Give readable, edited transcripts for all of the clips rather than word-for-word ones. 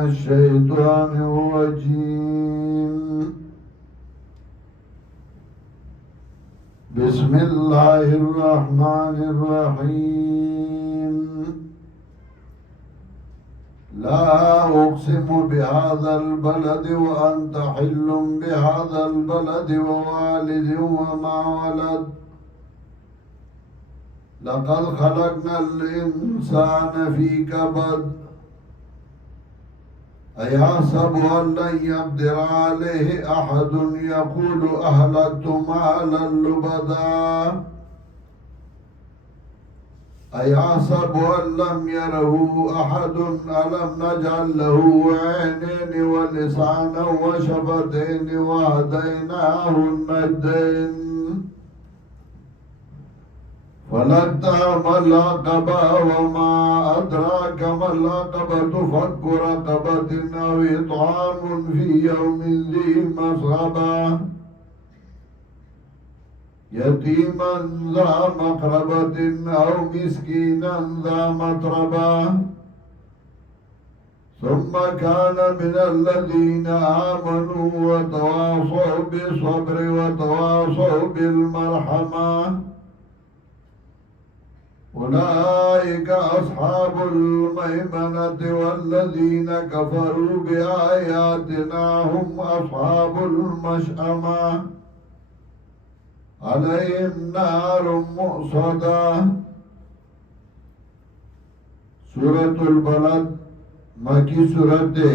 الشيطان الرجيم بسم الله الرحمن الرحيم لا أقسم بهذا البلد وأنت حل بهذا البلد ووالد وما ولد لقد خلقنا الإنسان في كبد أيحسب أن لن يقدر عليه أحد يقول أهلكت مالا لبدا أيحسب أن لم يره أحد ألم نجعل له عينين ولسانا وشفتين وهديناه النجدين فلقتحم العقبة وما أدراك ما العقبة فك رقبة أو إطعام في يوم ذي مسغبة يتيما ذا مقربة أو مسكينا ذا متربة ثم كان من الذين آمنوا وتواصوا بالصبر وتواصوا بالمرحمة أولئك أصحاب الميمنة والذين كفروا بآياتنا هم أصحاب المشأمة عليهم نار مؤصدة سورة البلد مکی سورت دے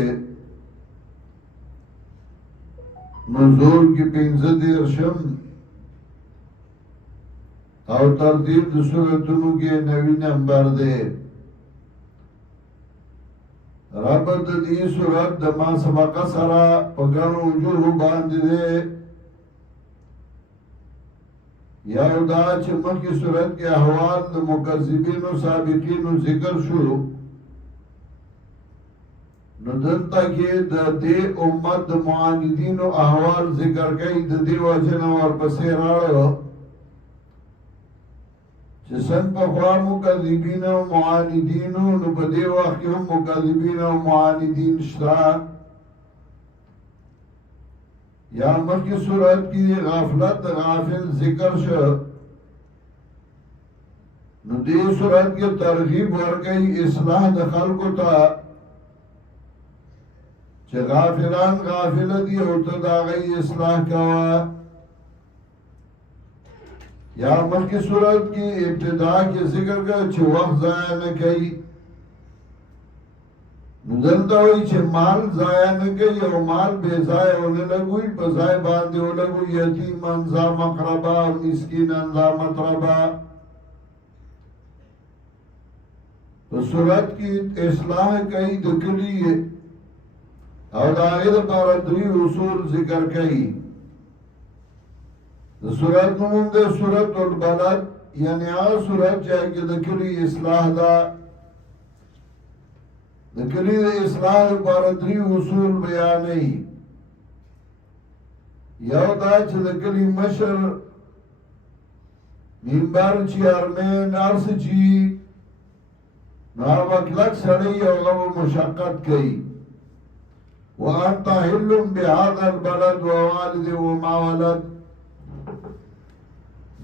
نزول کی 15 او ترتیب د سورتونو کې 9 نمبر دی رب د دې سورت د ما سبق سره په ګڼو وجوه باندې دی یو دا چې مخکې سورت کې احوال د مکذبینو سابقینو ذکر شو نو دلته کې د دې امت د معاندینو احوال ذکر کوي د دې وجه نه ورپسې راړو چې څنګه په خوا مکذبین او معاندین نو په دې وخت کې هم مکذبین او معاندین شته یا مخکې صورت کې غفلت غافل ذکر شو نو دې صورت کې ترغیب ورکړي اصلاح د خلکو ته چې غافلان غافل دي او ته دا غي اصلاح کوه یا مخی صورت کی ابتدا کی ذکر کر چه وقت ضائع نکی ندلتا ہوئی چه مال ضائع نکی او مال بے ضائع ہونے لگوئی پا ضائع باندے ہو لگوئی یتیم انزا مقربا مسکین انزا مطربا تو صورت کی اصلاح کئی دکلی او داغیر باردری اصول ذکر کئی سورت نمون ده سورت البلد یعنی آن سورت چاہے کہ دکلی اصلاح دا دکلی اصلاح باردری اصول بیانی یو دا چه دکلی مشر منبر چی ارمین عرص چی ناوکلک سڑی او غو مشقت کئی وَأَنْتَ حِلٌّ بِهَذَا الْبَلَدْ وَوَالِدٍ وَمَا وَلَدْ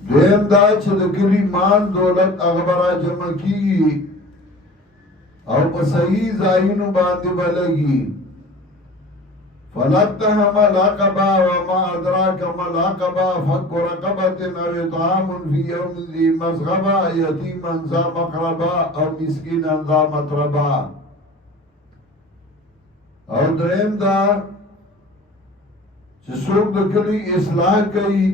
دویم دا چې د کلی مال دولت اغبرا جمع کیږي او په صحیح ځایونو باندې بلګي فلقتحم العقبة وما أدراك ما العقبة فك رقبة أو إطعام في يوم ذي مسغبة يتيما ذا مقربة أو مسكينا ذا متربة او دریم دا چې څوک د کلی اصلاح کوي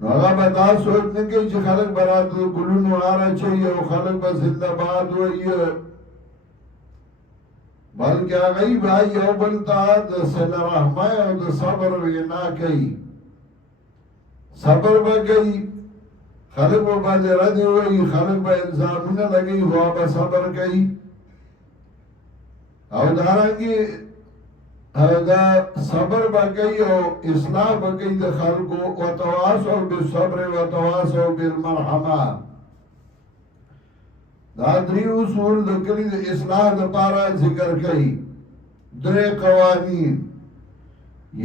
نو هغه به دا سوچ نه کوي چې خلک به راته ګلونو هاره اچوي او خلک به زنده باد وایي بلکې هغوی به یو بل ته د صله رحمه او د صبر وینا کوي صبر به کوي خلک به باندې ردې وایي خلک به الزامونه لګوي خو به صبر کوي او دارنګې دا صبر بگئی او اصلاح بگئی دا خلقو وتواصو بالصبر وتواصو بالمرحمة دا درې اصول د کلي د اصلاح لپاره ذکر کړي درې قوانین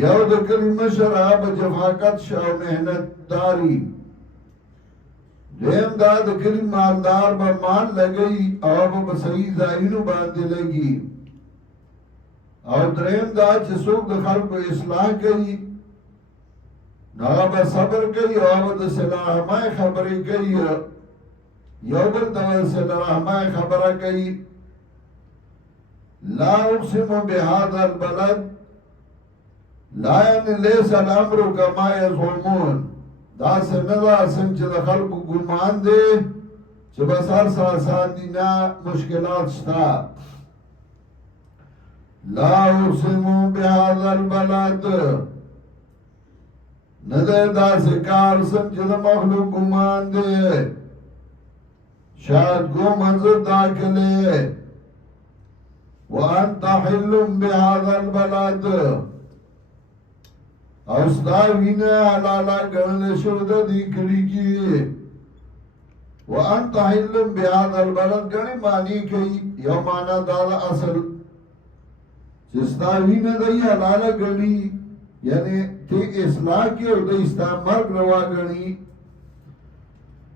یو د کلي مشر هغه جفاقت او محنت داری دویم دا د کلي مالدار به مال لګي او به صحیح ځایونو باندې لګي او دریم دا چې څوک د خلکو اصلاح کوي هغه به صبر کوي او به د صلاح رحمای خبرې کوي یو بل ته صلاح رحمای خبره کوي لا اقسم بهذا البلد لا یعنی لیس الامر کما یزعمون دا سندا څنګه چې د خلکو ګمان دی چې بس هر څه آسان دي نه مشکلات شته لا اقسم بهذا البلد نه ده داسې کار څنګه چې د مخلوق ګمان دی شاید ګوم حضرت داخله وانت حل بهذا البلد او ستا وینه حلاله ګڼل شوې ده دې کلي کې وانت حل بهذا البلد ګڼې معنی کوي یو معنا دا اصل چې ستا وینه دې حلاله ګڼي یعنی ته اصلاح کې او د استعمار روا ګڼي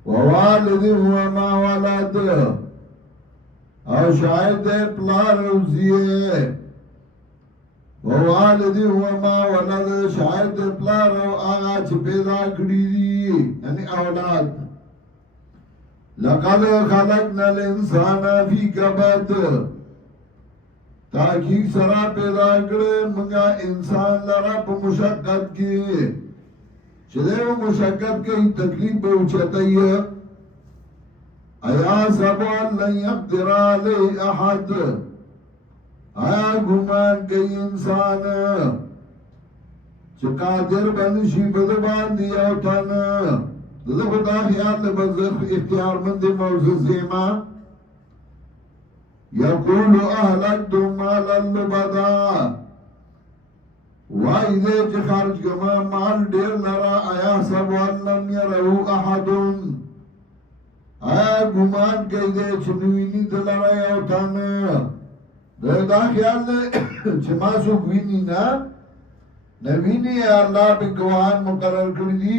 ووالد وما ولد او شاید دې پلار روزیه ووالد وما ولد شاید دې پلار او هغه چې پیدا کړی دي یعنی اولاد لقد خلقنا الانسان فی کبد تحقیق سره پیدا کړې موږ انسان لره په مشقت کې چې دغه مشقت کې تکلیف به اوچتای ایا سبا لن يقدر علی احد آیا ګمان کوي انسان چې قادر باندې شي بده باندې او تن دغه خدای خیال له بزخ اختیار مند موضوع زیما یقول اهلکت مالا لبدا وای دې چې خرج کما مال ډیر لرا آیا سبا لم يروا احد آیا ګمان کوي دې چې نویني دلاره یو تن دا خیال چې ما څوک ویني نه نویني الله به ګوان مقرر کړی دي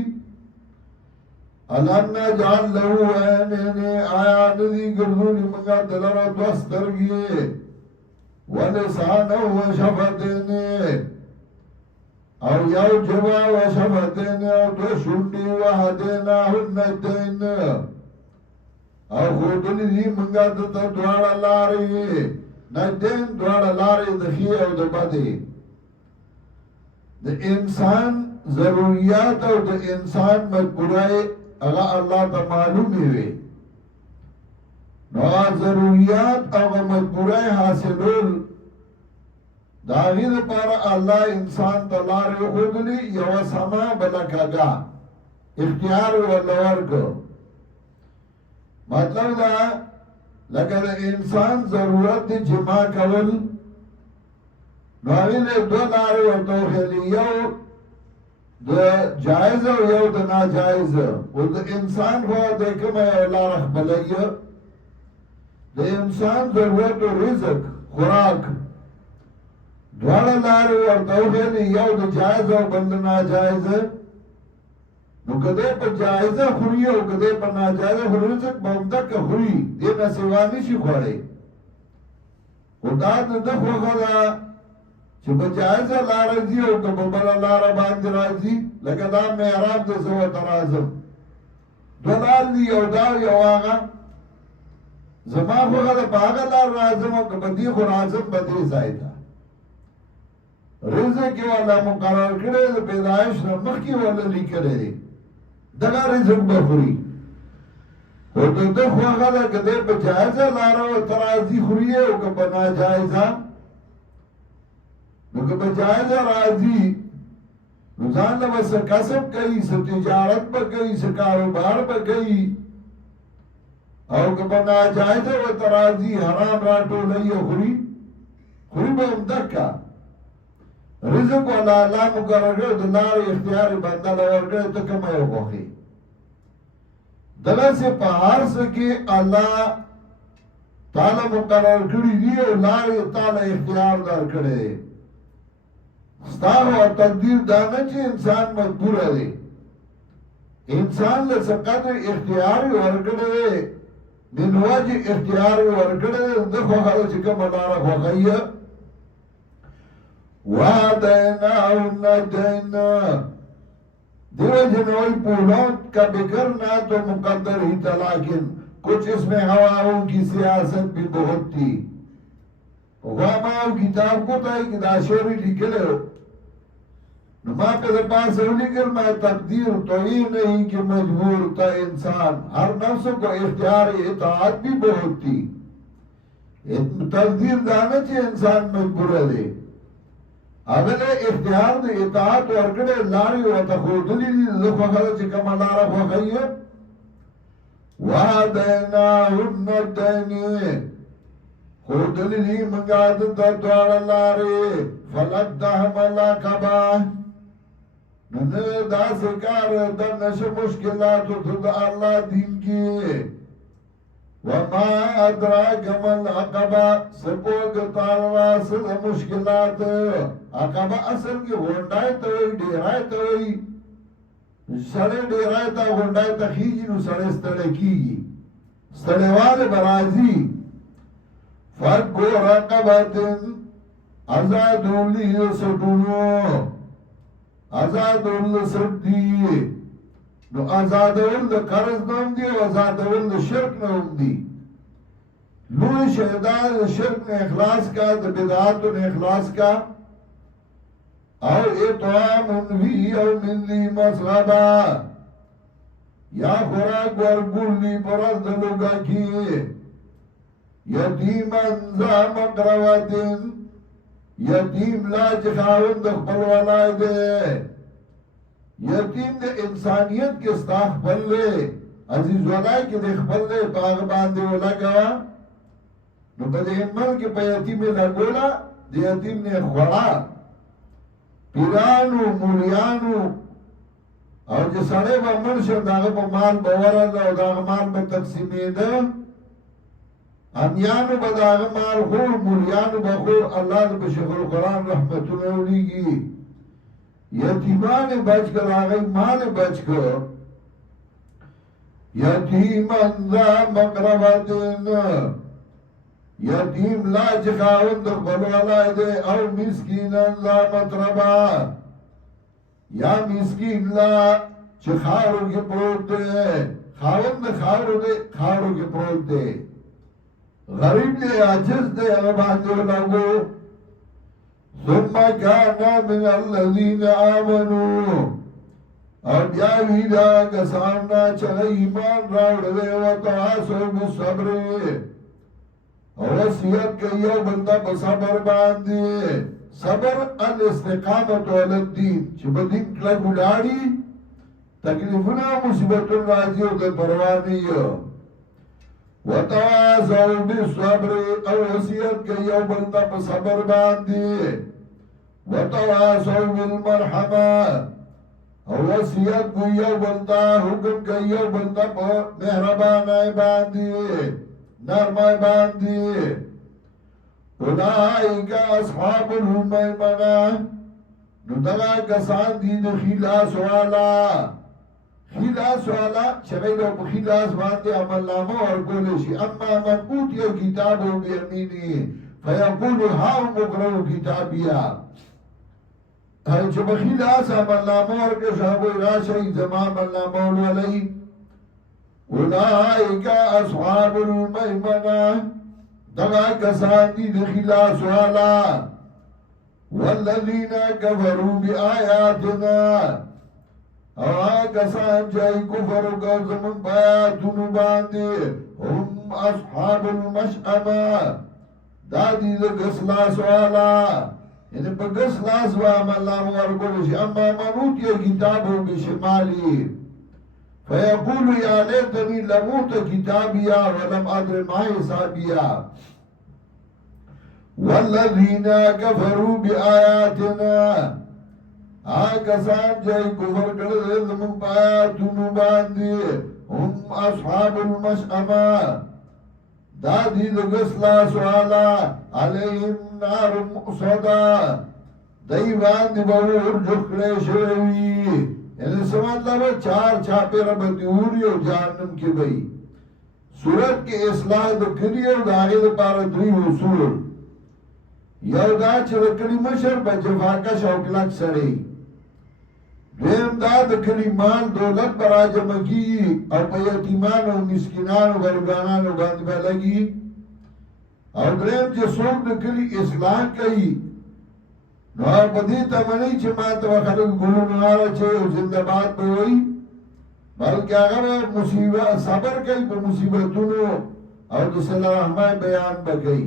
علم نجعل له عینین آیا ندی ګرځولي موږ دلاره دوه سترګې ولسانه وشفتین او یو جوا وشفتین او دو شونډې وهدیناه النجدین او خودلی دی منگا دتا دوارا لاری نجدین دوارا لاری دخی او دا بدی دا انسان ضروریات او دا انسان مجبورائی اگا اللہ تا معلومی وی نو ضروریات او مجبورائی حاصلول داغی دا پارا اللہ انسان تا لاری خودلی یو سما بلکاگا اختیار واللور کو مطلب دا لکه د انسان ضرورت دی جمع کول نو هغه دو لارې ورته خېلی یو د جایز او یو د ناجایز او د انسان خو د کومه لار خپلایي د انسان ضرورت او رزق خوراک دواړه لارې ورته خېلی یو د جایز او بل ناجایز نو کده په جایزه خوري او کده په ناجایزه خوري څخه باندې که خوري دې نه سیوانی شي خوړې خدا دې خو غلا چې په جایزه لار دي او په بل لار باندې راځي لکه دا معراج د زو ترازم دلال دی او دا یو هغه زما خو غلا باغ لار راځم او په دې خو راځم په دې ځای ته رزق والا مقرر کړی د پیدایش نه مخکې ولا لیکل دي دغه رزق بخوري او ته خو هغه کده په جایزه لار او ترازی خوري او که په ناجایزه نو که په جایزه راځي نو ځان له وس کسب کوي س تجارت به کوي س کاروبار به کوي او که په ناجایزه او ترازی حرام راټولوي خوري خوري به دکا رزق والا الله مقرر د لار اختیار بدل ورکړي ته کوم یو خوخي دغه سه په هر څه کې الله تعالی مقرر کړی دی او لارې تعالی اختیار در کړی دی ستاسو او تقدیر دا نه چې انسان مجبور دی انسان له څه قدر اختیار ورکړی دی من وجه اختیار ورکړی دی د خوښه چې کومه لاره خوښوي وهديناه النجدين دیو جنوی پولاد کا بکرنا تو مقدر ہی تھا لیکن کچھ اس میں ہواؤں کی سیاست بھی بہت تھی وہاں کتاب کو تھا کہ داشوری لکھلے ہو نما پہ پاس ہو لکھل میں تقدیر تو ہی نہیں کہ مجبور تھا انسان ہر نفس کو اختیار اطاعت بھی بہت تھی تقدیر دانا چاہے انسان مجبور ہے اغله اختیار د اطاعت ورکړې لارې ورته ښودلې دي زه خوښه چې کومه لاره خوښوي وهديناه النجدين ښودلې دي موږ ته دواړه لارې فلقتحم العقبة نو نه داسې کار د نشه مشکلاتو ته د الله دین کې وما ادراک ما العقبة سپوږ تعالی سره مشکلات عقبة اصل کې غونډای ته وي ډیرای ته وي سره ډیرای ته غونډای ته خيږي نو سره ستړی کیږي ستړیواله برازي فرق رقبتن ازادولی سټونو ازادول سټي نو ازادول د قرض نوم دی او ازادول د شرک نوم دی لوی شهدان شرک نے اخلاص کا د بدعات نے اخلاص کا او اطعام فی او من لی مسغبا یا خوراک ورگولی پرد لوگا کی یتیمن ذا مقروتن یتیم لا چخاون دخبل والای دے یتیم دے انسانیت کے استاخ بل لے عزیز ولائی کے دیکھ بل لے باغ باندے ولا گوا نو بده امن کے پا یتیم لگولا دے یتیم نے خورا پیرانو مولیانو او جه سڑے با منشن داغه پا مال باورد او داغه مال با تقسیمی ده امیانو با داغه مال خور مولیانو با خور اللہ دا بشیخ القرآن رحمتو نولیگی یتیمان بچ کر آگئی مال بچ کر یتیمن ذا مقربتن یتیم لا چخاون در بلوالای دے او مسکینن ذا مطربا یا مسکین لا چخارو کی پروت دے خاون دا خارو کی پروت دے غریب دے عجز دے اغباندے لگو ثم كان من الذين آمنوا اور بیاوی دا کساننا چگه ایمان راوڑے وتواصوا بالصبر اور وصیت کئیو بندہ بصبر باندے صبر الاستقامت علی الدین چه بدین کلک اڈاڑی تکلیفنا مصیبت راضی و در پروانی وتواصوا بالصبر اور وصیت کئیو بندہ بصبر باندے وتواصوا بالمرحمة او وصیت کو یو بلتا حکم کا یو بلتا مہربان آئی باندی نرم آئی باندی اولائے کا اصحاب المیمنہ نو دغا کسان دی دو خلاص والا شغیل و خلاص باندی عمل نامو اور کولشی اما من اوتیو کتابو بیمینی فیقول ہاو مقرو کتابیا چه بخیل آسا من نامور کے شابو راشای زمان من نامور ولی اولائکا اصحاب المیمنہ دغا کسان دی دخلا سوالا والذین کفروا بی آیاتنا او کسان جائی کفر کا زمن بایاتنو باندے هم اصحاب المشعمہ دادی دغسلا سوالا یعنی بگس لاس و عمل نامو ورکلشی اما منوت یا کتابو بشمالی فیقولو یا لیتنی لموت کتابیا ولم ادر ما حسابیا والذین کفروا بی آیاتنا آکسان جائی کفر کرده زمن پایاتونو باندی هم اصحاب المشعمہ دا دی د غسلا سوالا علیهم نار مؤصدا دای باندې به اور جوړکړی شوی وي یعنی څه مطلب چار چاپېره به دې اور وي او جهنم کې به وي صورت کې اصلاح د کلي او د هغې دپاره دوی اصول یو دا چې د کلي مشر به جفاکش او کلک سړی دویم دا د کلي مال دولت به راجمع کېږي او په یتیمانو او مسکینانو غریبانانو باندې به لګي او دریم چې څوک د کلي اصلاح کوي نو په دې تمنۍ چې ما ته به خلک ګلونه واچوي او زنده باد به وایي بلکې هغه به مصیبت صبر کوي په مصیبتونو او د صله رحمه بیان به کوي